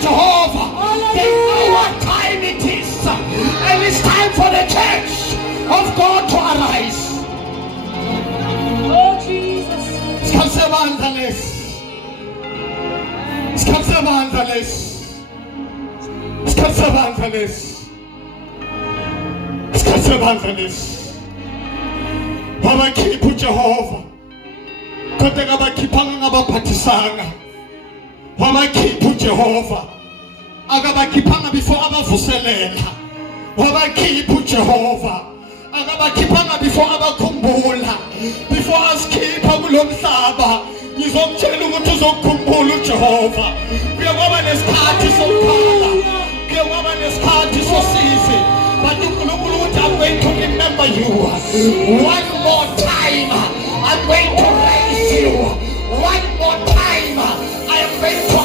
Jehovah. They know what time it is. And it's time for the church of God to arise. Oh Jesus. Wabakhipha uJehova kodwa akabakhiphanga ngabaphathisanga. Wabakhipha uJehova akabakhiphanga before abavuselela. Wabakhipha uJehova akabakhiphanga before abakhumbula. Before asikhipha kulomhlaba ngizokutshela ukuthi uzokukhumbula uJehova. Kuyokuba nesikhathi sokukhala, kuyokuba nesikhathi sosizi. But uNkulunkulu uthi I'm going to remember you one more time. I'm going to raise you one more time. I am going to